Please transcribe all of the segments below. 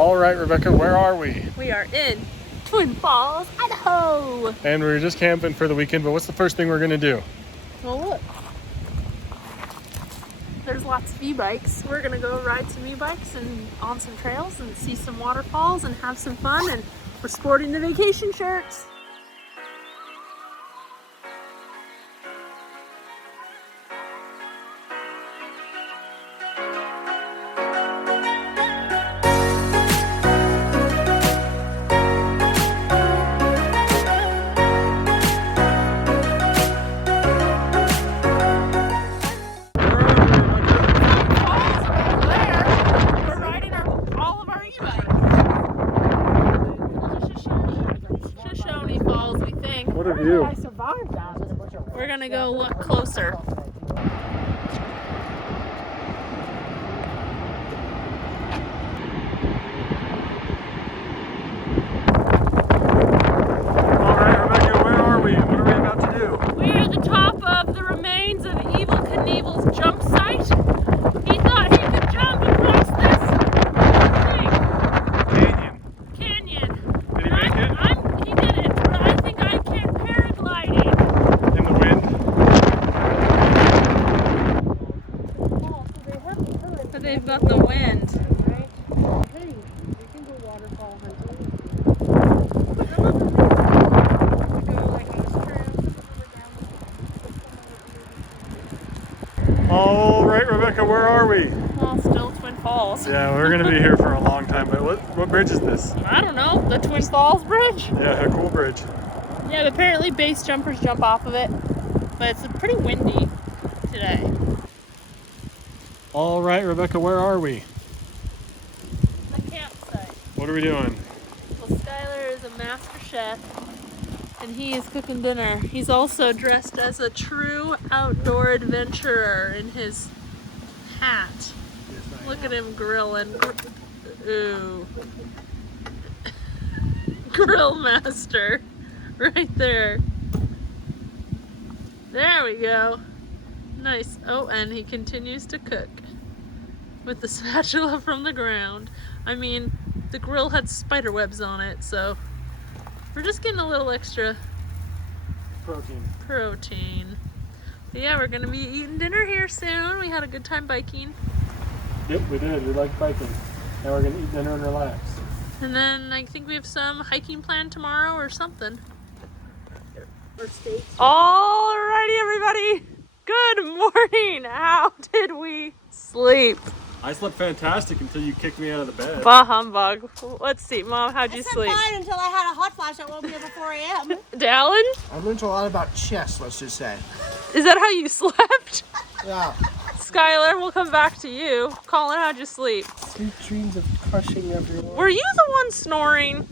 All right, Rebecca, where are we? We are in Twin Falls, Idaho. And we're just camping for the weekend, but what's the first thing we're gonna do? Well, look. There's lots of e-bikes. We're gonna go ride some e-bikes and on some trails and see some waterfalls and have some fun, and we're sporting the vacation shirts. What a view. I survived that. We're gonna go look closer. All right, Rebecca, where are we? What are we about to do? We're at the top of the remains of Evel Knievel's jump site. He thought he could jump across this canyon. Did he make it? He didn't, but I think I can paragliding. In the wind? But they've got the wind. Hey, we can go waterfall hunting. All right, Rebecca, where are we? Well, still Twin Falls. Yeah, we're gonna be here for a long time, but what bridge is this? I don't know, the Twin Falls Bridge? Yeah, a cool bridge. Yeah, apparently base jumpers jump off of it, but it's pretty windy today. All right, Rebecca, where are we? The campsite. What are we doing? Well, Skylar is a master chef, and he is cooking dinner. He's also dressed as a true outdoor adventurer in his hat. Look at him grilling. Ooh. Grill master. Right there. There we go. Nice. Oh, and he continues to cook with the spatula from the ground. I mean, the grill had spider webs on it, so we're just getting a little extra protein. But yeah, we're gonna be eating dinner here soon. We had a good time biking. Yep, we did. We liked biking. Now we're gonna eat dinner and relax. And then I think we have some hiking planned tomorrow or something. Or steaks. Alrighty, everybody. Good morning. How did we sleep? I slept fantastic until you kicked me out of the bed. Bah humbug. Let's see, Mom, how'd you sleep? I slept fine until I had a hot flash that woke me up at 4 a.m. Dallin? I learned a lot about chess, let's just say. Is that how you slept? Yeah. Skylar, we'll come back to you. Colin, how'd you sleep? Sweet dreams of crushing everyone. Were you the one snoring?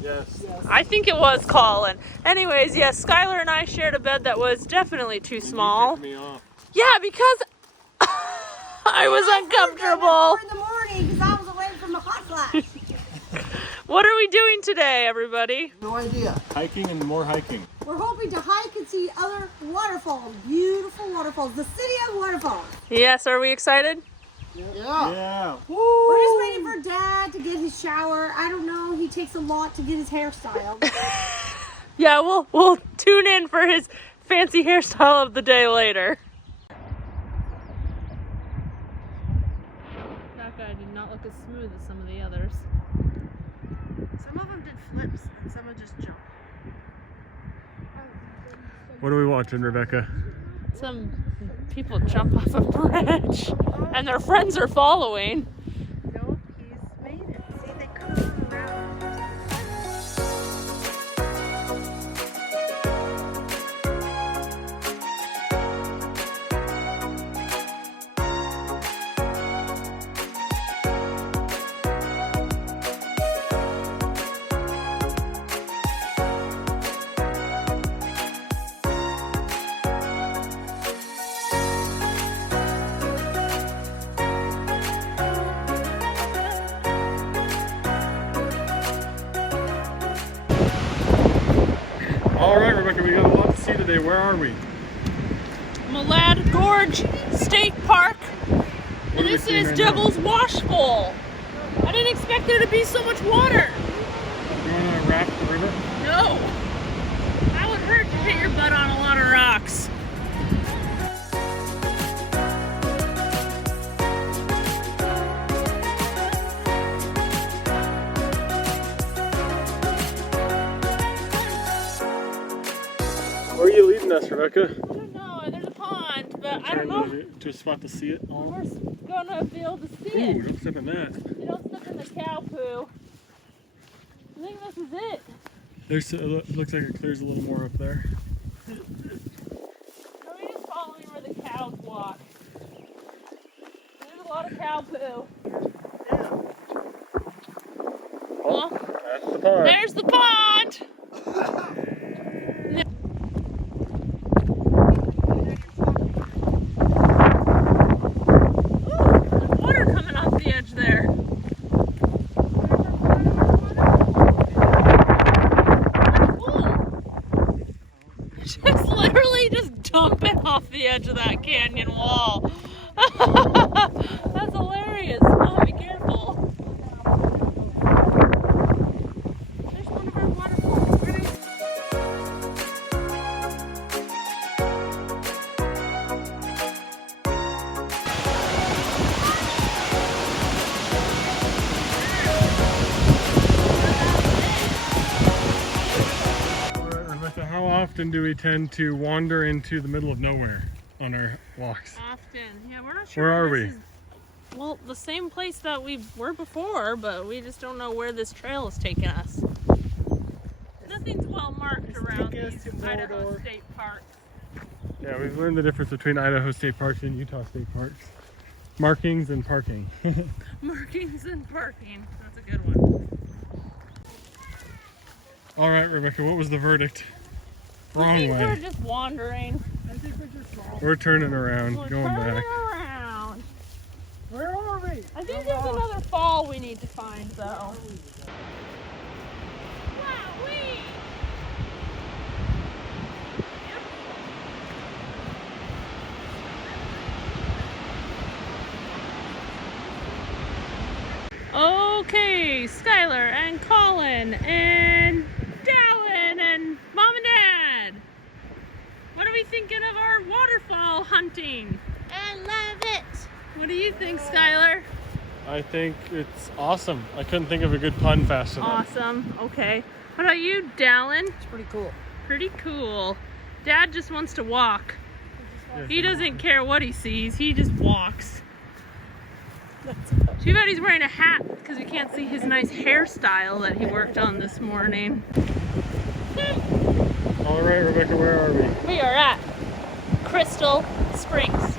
Yes. I think it was Colin. Anyways, yes, Skylar and I shared a bed that was definitely too small. You kicked me off. Yeah, because I was uncomfortable. In the morning because I was away from the hot flash. What are we doing today, everybody? No idea. Hiking and more hiking. We're hoping to hike and see other waterfalls, beautiful waterfalls, the city of waterfalls. Yes, are we excited? Yeah. Yeah. We're just waiting for Dad to get his shower. I don't know, he takes a lot to get his hairstyle. Yeah, we'll tune in for his fancy hairstyle of the day later. That guy did not look as smooth as some of the others. Some of them did flips and some would just jump. What are we watching, Rebecca? Some people jump off a bridge and their friends are following. Nope, he's made it. See, they curve around. All right, Rebecca, we got a lot to see today. Where are we? Malad Gorge State Park. What And are we this seeing is right now? Devil's Washbowl. I didn't expect there to be so much water. You want to raft the river? No. That would hurt to hit your butt on a lot of rocks. Where are you leading us, Rebecca? I don't know. There's a pond, but I don't know. To a spot to see it all. We're gonna be able to see Ooh, it. don't step in that. You don't step in the cow poo. I think this is it. It looks like it clears a little more up there. Are we just following where the cows walk? There's a lot of cow poo. Well, That's the pond. there's the pond. There's water coming off the edge there. Just literally just dump it off the edge of that canyon wall. That's hilarious. Oh, be careful. There's one of our waterfalls. Alright, Rebecca, how often do we tend to wander into the middle of nowhere on our walks? Often. Yeah, we're not sure. Where are this we? is- well, the same place that we were before, but we just don't know where this trail is taking us. Nothing's well marked around take us these to Idaho Mordor. state parks. Yeah, we've learned the difference between Idaho State Parks and Utah State Parks. Markings and parking. Markings and parking. That's a good one. Alright, Rebecca, what was the verdict? Wrong I think we're way. just wandering. We're turning around, We're going turning back. around. Where are we? I think there's another fall we need to find, though. Wowee! Okay, Skylar and Colin and Dallin and Mom and Dad. What are we thinking of our waterfall hunting? I love it. What do you think, Skylar? I think it's awesome. I couldn't think of a good pun fast enough. Awesome. Okay. What about you, Dallin? It's pretty cool. Pretty cool. Dad just wants to walk. He doesn't care what he sees. He just walks. Too bad he's wearing a hat because we can't see his nice hairstyle that he worked on this morning. All right, Rebecca, where are we? We are at Crystal Springs.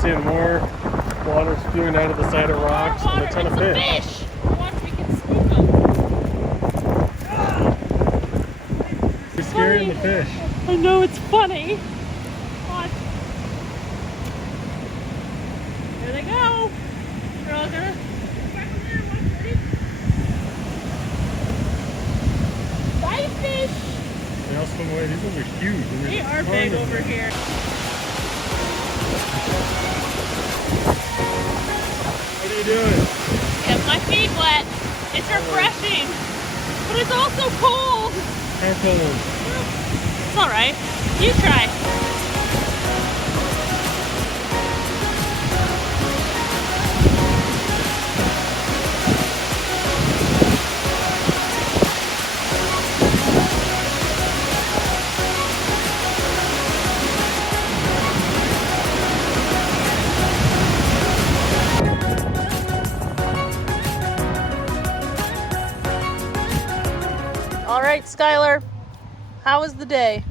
Seeing more water spewing out of the side of rocks and a ton of It's fish. a fish. Watch, we can scoop them. You're scaring the fish. I know, it's funny. Watch. There they go. They're all gonna. Bye, fish. They all swim away. These ones are huge. and They there's are a ton big of over them. here. What are you doing? Get my feet wet. It's refreshing, but it's also cold. How cold? It's all right. You try. All right, Skylar. How was the day?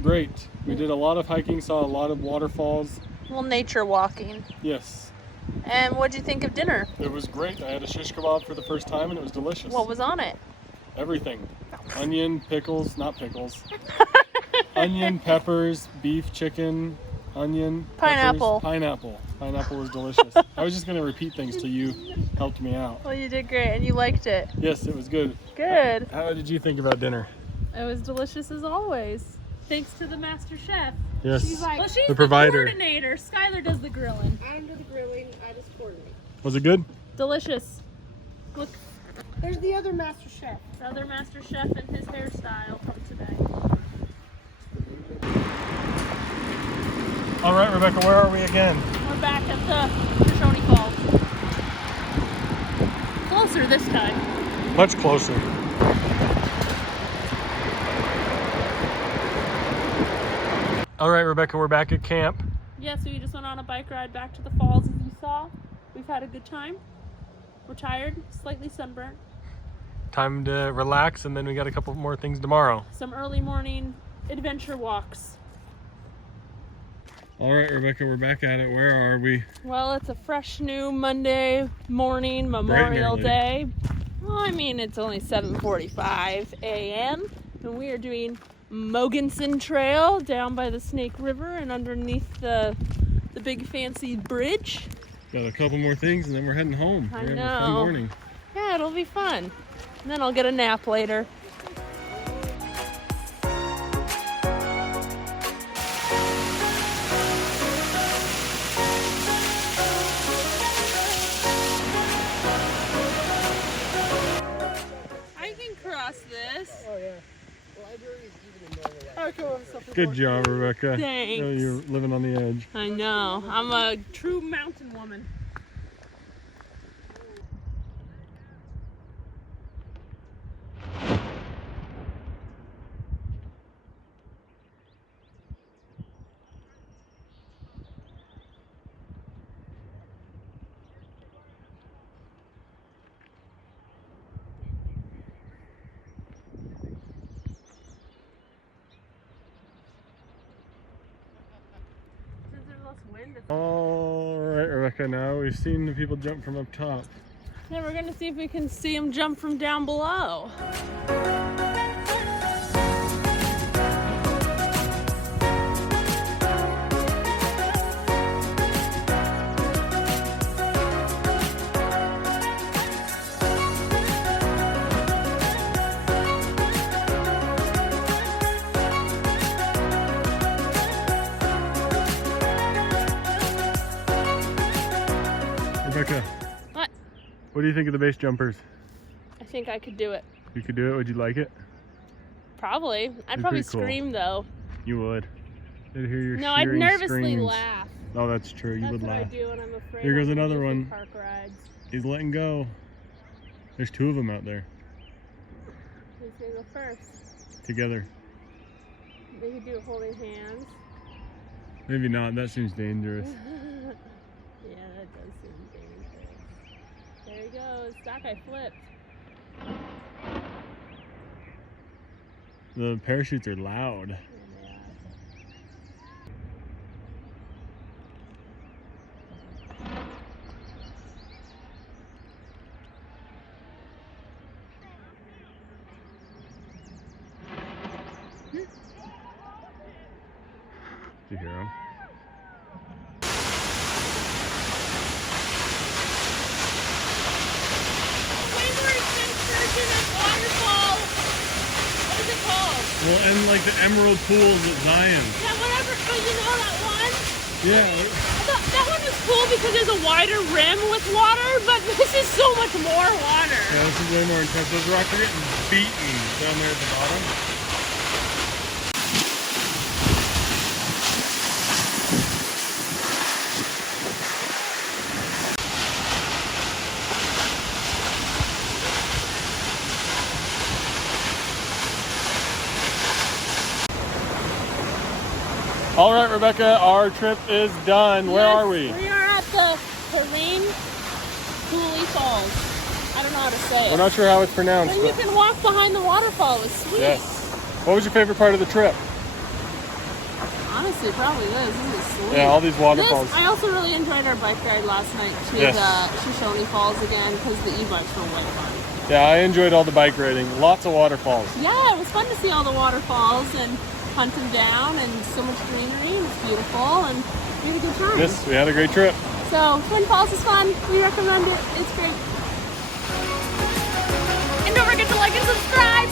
Great. We did a lot of hiking, saw a lot of waterfalls. Well, nature walking. Yes, And what'd you think of dinner? it was great. I had a shish kebab for the first time and it was delicious. What was on it? Everything. Onion, pickles, not pickles. Onion, peppers, beef, chicken, onion, Pineapple. peppers, pineapple. Pineapple was delicious. I was just going to repeat things till you helped me out. Well, you did great, and you liked it. Yes, it was good. Good. How did you think about dinner? It was delicious as always. Thanks to the master chef. Yes. She's like, Well, she's The provider. coordinator. Skylar does the grilling. I'm to the grilling. I just coordinate. Was it good? Delicious. Look, There's the other master chef. the other master chef and his hairstyle from today. All right, Rebecca, where are we again? We're back at the Shoshone Falls. Closer this time. Much closer. All right, Rebecca, we're back at camp. Yeah, so we just went on a bike ride back to the falls, as you saw. We've had a good time. We're tired, slightly sunburnt. Time to relax, and then we got a couple more things tomorrow. Some early morning adventure walks. All right, Rebecca, we're back at it. Where are we? Well, it's a fresh new Monday morning, Memorial early. Day. Well, I mean, it's only 7:45 a.m. and we are doing Mogensen Trail down by the Snake River and underneath the big fancy bridge. Got a couple more things, and then we're heading home. I We're having a fun know. morning. Yeah, it'll be fun. And then I'll get a nap later. I can cross this. Oh, yeah. Library is even in Norway. All right, come on, stop. Good job, Rebecca. Thanks. You know, you're living on the edge. I know. I'm a true mountain woman. Since there's less wind, it's All right, Rebecca, now we've seen the people jump from up top. yeah, we're gonna see if we can see them jump from down below. Rebecca, What? what do you think of the base jumpers? I think I could do it. You could do it. Would you like it? Probably. I'd Be probably pretty cool. scream though. You would. I'd hear your No, I'd cheering nervously screams. laugh. Oh, that's true. You That's would what I laugh. do when I'm afraid. Here goes on another amusement one. Park rides. He's letting go. There's two of them out there Who's gonna go first? together. They could do it holding hands. Maybe not. That seems dangerous. Yeah, that does seem dangerous. There he goes. That guy flipped. The parachutes are loud. Yeah. Did you hear him? Waterfall. What is it called? Well, and like the emerald pools at Zion. Yeah, whatever. But you know that one? Yeah. That one was cool because there's a wider rim with water, but this is so much more water. Yeah, this is way more intense. Those rocks are getting beaten down there at the bottom. All right, Rebecca, our trip is done. Where Yes, are we? We are at the Perrine Coulee Falls. I don't know how to say it. We're not sure how it's pronounced. And you But can walk behind the waterfall. It's sweet. yes. What was your favorite part of the trip? Honestly, probably this. This is sweet. Yeah, all these waterfalls. I also really enjoyed our bike ride last night to Yes. Shoshone Falls again because the e-bikes were way fun. Yeah, I enjoyed all the bike riding. Lots of waterfalls. Yeah, it was fun to see all the waterfalls and hunt them down and so much greenery and it's beautiful and we had a good time. Yes, we had a great trip. So Twin Falls is fun. We recommend it. It's great. And don't forget to like and subscribe.